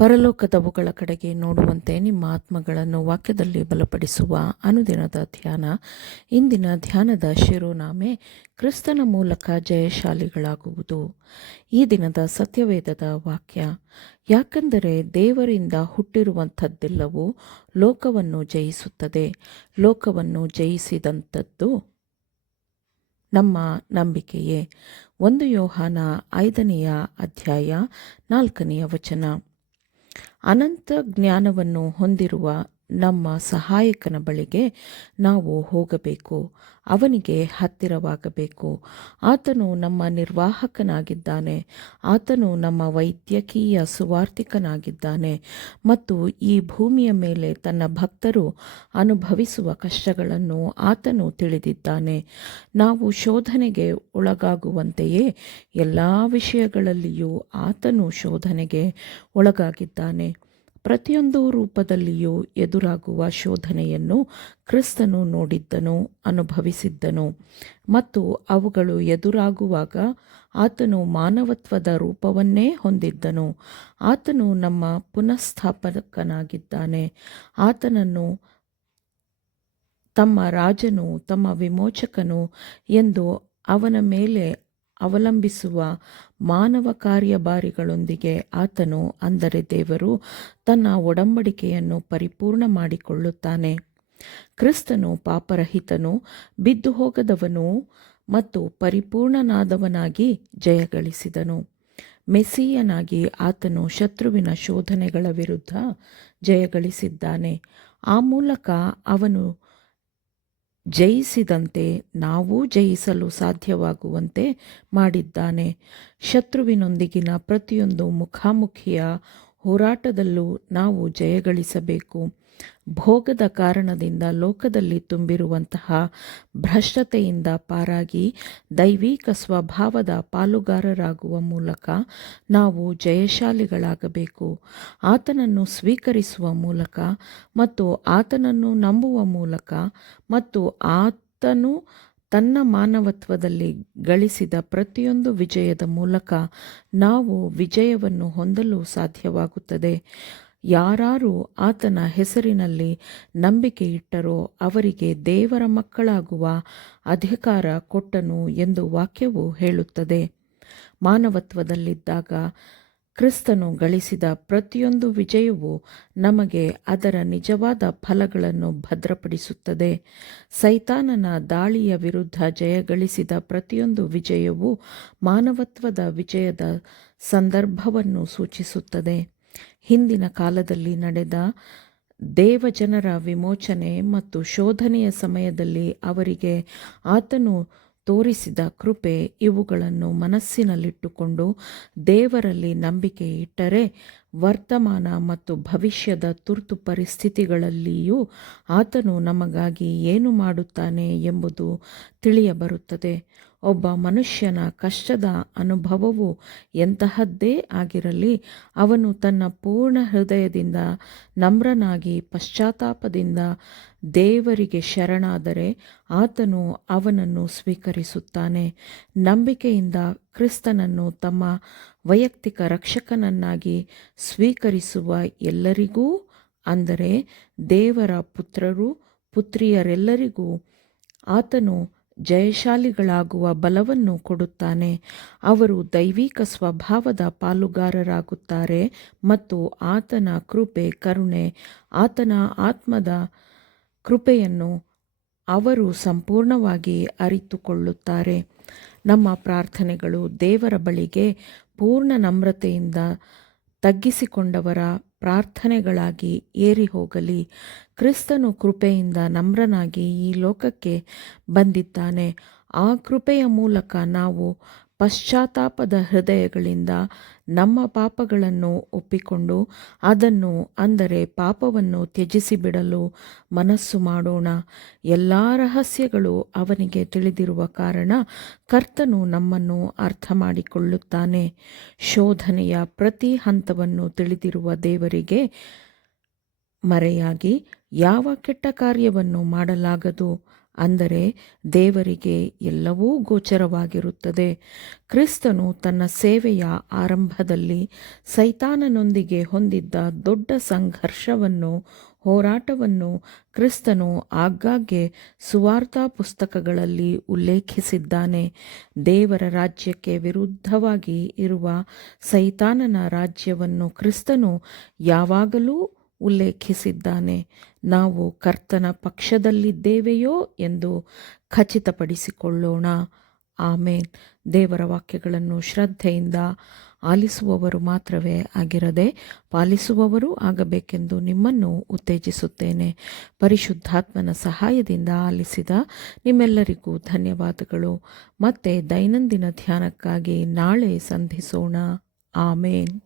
ಪರಲೋಕದವುಗಳ ಕಡೆಗೆ ನೋಡುವಂತೆ ನಿಮ್ಮ ಆತ್ಮಗಳನ್ನು ವಾಕ್ಯದಲ್ಲಿ ಬಲಪಡಿಸುವ ಅನುದಿನದ ಧ್ಯಾನ. ಇಂದಿನ ಧ್ಯಾನದ ಶಿರೋನಾಮೆ ಕ್ರಿಸ್ತನ ಮೂಲಕ ಜಯಶಾಲಿಗಳಾಗುವುದು. ಈ ದಿನದ ಸತ್ಯವೇದದ ವಾಕ್ಯ: ಯಾಕೆಂದರೆ ದೇವರಿಂದ ಹುಟ್ಟಿರುವಂಥದ್ದೆಲ್ಲವೂ ಲೋಕವನ್ನು ಜಯಿಸುತ್ತದೆ. ಲೋಕವನ್ನು ಜಯಿಸಿದಂಥದ್ದು ನಮ್ಮ ನಂಬಿಕೆಯೇ. 1 ಯೋಹಾನ 5ನೇ ಅಧ್ಯಾಯ 4ನೇ ವಚನ. ಅನಂತ ಜ್ಞಾನವನ್ನು ಹೊಂದಿರುವ ನಮ್ಮ ಸಹಾಯಕನ ಬಳಿಗೆ ನಾವು ಹೋಗಬೇಕು, ಅವನಿಗೆ ಹತ್ತಿರವಾಗಬೇಕು. ಆತನು ನಮ್ಮ ನಿರ್ವಾಹಕನಾಗಿದ್ದಾನೆ, ಆತನು ನಮ್ಮ ವೈದ್ಯಕೀಯ ಸುವಾರ್ತಿಕನಾಗಿದ್ದಾನೆ ಮತ್ತು ಈ ಭೂಮಿಯ ಮೇಲೆ ತನ್ನ ಭಕ್ತರು ಅನುಭವಿಸುವ ಕಷ್ಟಗಳನ್ನು ಆತನು ತಿಳಿದಿದ್ದಾನೆ. ನಾವು ಶೋಧನೆಗೆ ಒಳಗಾಗುವಂತೆಯೇ ಎಲ್ಲ ವಿಷಯಗಳಲ್ಲಿಯೂ ಆತನು ಶೋಧನೆಗೆ ಒಳಗಾಗಿದ್ದಾನೆ. ಪ್ರತಿಯೊಂದು ರೂಪದಲ್ಲಿಯೂ ಎದುರಾಗುವ ಶೋಧನೆಯನ್ನು ಕ್ರಿಸ್ತನು ನೋಡಿದ್ದನು, ಅನುಭವಿಸಿದ್ದನು ಮತ್ತು ಅವುಗಳು ಎದುರಾಗುವಾಗ ಆತನು ಮಾನವತ್ವದ ರೂಪವನ್ನೇ ಹೊಂದಿದ್ದನು. ಆತನು ನಮ್ಮ ಪುನಃಸ್ಥಾಪಕನಾಗಿದ್ದಾನೆ. ಆತನನ್ನು ತಮ್ಮ ರಾಜನು, ತಮ್ಮ ವಿಮೋಚಕನು ಎಂದು ಅವನ ಮೇಲೆ ಅವಲಂಬಿಸುವ ಮಾನವ ಕಾರ್ಯಭಾರಿಗಳೊಂದಿಗೆ ಆತನು, ಅಂದರೆ ದೇವರು, ತನ್ನ ಒಡಂಬಡಿಕೆಯನ್ನು ಪರಿಪೂರ್ಣ ಮಾಡಿಕೊಳ್ಳುತ್ತಾನೆ. ಕ್ರಿಸ್ತನು ಪಾಪರಹಿತನು, ಬಿದ್ದು ಹೋಗದವನು ಮತ್ತು ಪರಿಪೂರ್ಣನಾದವನಾಗಿ ಜಯಗಳಿಸಿದನು. ಮೆಸ್ಸಿಯನಾಗಿ ಆತನು ಶತ್ರುವಿನ ಶೋಧನೆಗಳ ವಿರುದ್ಧ ಜಯಗಳಿಸಿದ್ದಾನೆ. ಆ ಮೂಲಕ ಅವನು ಜಯಿಸಿದಂತೆ ನಾವೂ ಜಯಿಸಲು ಸಾಧ್ಯವಾಗುವಂತೆ ಮಾಡಿದ್ದಾನೆ. ಶತ್ರುವಿನೊಂದಿಗಿನ ಪ್ರತಿಯೊಂದು ಮುಖಾಮುಖಿಯ ಹೋರಾಟದಲ್ಲೂ ನಾವು ಜಯಗಳಿಸಬೇಕು. ಭೋಗದ ಕಾರಣದಿಂದ ಲೋಕದಲ್ಲಿ ತುಂಬಿರುವಂತಹ ಭ್ರಷ್ಟತೆಯಿಂದ ಪಾರಾಗಿ ದೈವಿಕ ಸ್ವಭಾವದ ಪಾಲುಗಾರರಾಗುವ ಮೂಲಕ ನಾವು ಜಯಶಾಲಿಗಳಾಗಬೇಕು. ಆತನನ್ನು ಸ್ವೀಕರಿಸುವ ಮೂಲಕ ಮತ್ತು ಆತನನ್ನು ನಂಬುವ ಮೂಲಕ ಮತ್ತು ಆತನು ತನ್ನ ಮಾನವತ್ವದಲ್ಲಿ ಗಳಿಸಿದ ಪ್ರತಿಯೊಂದು ವಿಜಯದ ಮೂಲಕ ನಾವು ವಿಜಯವನ್ನು ಹೊಂದಲು ಸಾಧ್ಯವಾಗುತ್ತದೆ. ಯಾರು ಆತನ ಹೆಸರಿನಲ್ಲಿ ನಂಬಿಕೆ ಇಟ್ಟರೋ ಅವರಿಗೆ ದೇವರ ಮಕ್ಕಳಾಗುವ ಅಧಿಕಾರ ಕೊಟ್ಟನು ಎಂದು ವಾಕ್ಯವು ಹೇಳುತ್ತದೆ. ಮಾನವತ್ವದಲ್ಲಿದ್ದಾಗ ಕ್ರಿಸ್ತನು ಗಳಿಸಿದ ಪ್ರತಿಯೊಂದು ವಿಜಯವು ನಮಗೆ ಅದರ ನಿಜವಾದ ಫಲಗಳನ್ನು ಭದ್ರಪಡಿಸುತ್ತದೆ. ಸೈತಾನನ ದಾಳಿಯ ವಿರುದ್ಧ ಜಯಗಳಿಸಿದ ಪ್ರತಿಯೊಂದು ವಿಜಯವೂ ಮಾನವತ್ವದ ವಿಜಯದ ಸಂದರ್ಭವನ್ನು ಸೂಚಿಸುತ್ತದೆ. ಹಿಂದಿನ ಕಾಲದಲ್ಲಿ ನಡೆದ ದೇವಜನರ ವಿಮೋಚನೆ ಮತ್ತು ಶೋಧನೆಯ ಸಮಯದಲ್ಲಿ ಅವರಿಗೆ ಆತನು ತೋರಿಸಿದ ಕೃಪೆ, ಇವುಗಳನ್ನು ಮನಸ್ಸಿನಲ್ಲಿಟ್ಟುಕೊಂಡು ದೇವರಲ್ಲಿ ನಂಬಿಕೆ ಇಟ್ಟರೆ ವರ್ತಮಾನ ಮತ್ತು ಭವಿಷ್ಯದ ತುರ್ತು ಪರಿಸ್ಥಿತಿಗಳಲ್ಲಿಯೂ ಆತನು ನಮಗಾಗಿ ಏನು ಮಾಡುತ್ತಾನೆ ಎಂಬುದು ತಿಳಿಯಬರುತ್ತದೆ. ಒಬ್ಬ ಮನುಷ್ಯನ ಕಷ್ಟದ ಅನುಭವವು ಎಂತಹದ್ದೇ ಆಗಿರಲಿ, ಅವನು ತನ್ನ ಪೂರ್ಣ ಹೃದಯದಿಂದ ನಮ್ರನಾಗಿ ಪಶ್ಚಾತ್ತಾಪದಿಂದ ದೇವರಿಗೆ ಶರಣಾದರೆ ಆತನು ಅವನನ್ನು ಸ್ವೀಕರಿಸುತ್ತಾನೆ. ನಂಬಿಕೆಯಿಂದ ಕ್ರಿಸ್ತನನ್ನು ತಮ್ಮ ವೈಯಕ್ತಿಕ ರಕ್ಷಕನನ್ನಾಗಿ ಸ್ವೀಕರಿಸುವ ಎಲ್ಲರಿಗೂ, ಅಂದರೆ ದೇವರ ಪುತ್ರರು ಪುತ್ರಿಯರೆಲ್ಲರಿಗೂ ಆತನು ಜಯಶಾಲಿಗಳಾಗುವ ಬಲವನ್ನು ಕೊಡುತ್ತಾನೆ. ಅವರು ದೈವಿಕ ಸ್ವಭಾವದ ಪಾಲುಗಾರರಾಗುತ್ತಾರೆ ಮತ್ತು ಆತನ ಕೃಪೆ, ಕರುಣೆ, ಆತನ ಆತ್ಮದ ಕೃಪೆಯನ್ನು ಅವರು ಸಂಪೂರ್ಣವಾಗಿ ಅರಿತುಕೊಳ್ಳುತ್ತಾರೆ. ನಮ್ಮ ಪ್ರಾರ್ಥನೆಗಳು ದೇವರ ಬಳಿಗೆ ಪೂರ್ಣ ನಮ್ರತೆಯಿಂದ ತಗ್ಗಿಸಿಕೊಂಡವರ ಪ್ರಾರ್ಥನೆಗಳಾಗಿ ಏರಿ ಹೋಗಲಿ. ಕ್ರಿಸ್ತನು ಕೃಪೆಯಿಂದ ನಮ್ರನಾಗಿ ಈ ಲೋಕಕ್ಕೆ ಬಂದಿದ್ದಾನೆ. ಆ ಕೃಪೆಯ ಮೂಲಕ ನಾವು ಪಶ್ಚಾತ್ತಾಪದ ಹೃದಯಗಳಿಂದ ನಮ್ಮ ಪಾಪಗಳನ್ನು ಒಪ್ಪಿಕೊಂಡು ಅದನ್ನು, ಅಂದರೆ ಪಾಪವನ್ನು ತ್ಯಜಿಸಿಬಿಡಲು ಮನಸ್ಸು ಮಾಡೋಣ. ಎಲ್ಲ ರಹಸ್ಯಗಳು ಅವನಿಗೆ ತಿಳಿದಿರುವ ಕಾರಣ ಕರ್ತನು ನಮ್ಮನ್ನು ಅರ್ಥ ಮಾಡಿಕೊಳ್ಳುತ್ತಾನೆ. ಶೋಧನೆಯ ಪ್ರತಿ ಹಂತವನ್ನು ತಿಳಿದಿರುವ ದೇವರಿಗೆ ಮರೆಯಾಗಿ ಯಾವ ಕೆಟ್ಟ ಕಾರ್ಯವನ್ನು ಮಾಡಲಾಗದು. ಅಂದರೆ ದೇವರಿಗೆ ಎಲ್ಲವೂ ಗೋಚರವಾಗಿರುತ್ತದೆ. ಕ್ರಿಸ್ತನು ತನ್ನ ಸೇವೆಯ ಆರಂಭದಲ್ಲಿ ಸೈತಾನನೊಂದಿಗೆ ಹೊಂದಿದ್ದ ದೊಡ್ಡ ಸಂಘರ್ಷವನ್ನು, ಹೋರಾಟವನ್ನು ಕ್ರಿಸ್ತನು ಆಗಾಗ್ಗೆ ಸುವಾರ್ತಾ ಪುಸ್ತಕಗಳಲ್ಲಿ ಉಲ್ಲೇಖಿಸಿದ್ದಾನೆ. ದೇವರ ರಾಜ್ಯಕ್ಕೆ ವಿರುದ್ಧವಾಗಿ ಇರುವ ಸೈತಾನನ ರಾಜ್ಯವನ್ನು ಕ್ರಿಸ್ತನು ಯಾವಾಗಲೂ ಉಲ್ಲೇಖಿಸಿದ್ದಾನೆ. ನಾವು ಕರ್ತನ ಪಕ್ಷದಲ್ಲಿದ್ದೇವೆಯೋ ಎಂದು ಖಚಿತಪಡಿಸಿಕೊಳ್ಳೋಣ. ಆಮೇನ್. ದೇವರ ವಾಕ್ಯಗಳನ್ನು ಶ್ರದ್ಧೆಯಿಂದ ಆಲಿಸುವವರು ಮಾತ್ರವೇ ಆಗಿರದೆ ಪಾಲಿಸುವವರೂ ಆಗಬೇಕೆಂದು ನಿಮ್ಮನ್ನು ಉತ್ತೇಜಿಸುತ್ತೇನೆ. ಪರಿಶುದ್ಧಾತ್ಮನ ಸಹಾಯದಿಂದ ಆಲಿಸಿದ ನಿಮ್ಮೆಲ್ಲರಿಗೂ ಧನ್ಯವಾದಗಳು. ಮತ್ತೆ ದೈನಂದಿನ ಧ್ಯಾನಕ್ಕಾಗಿ ನಾಳೆ ಸಂಧಿಸೋಣ. ಆಮೇನ್.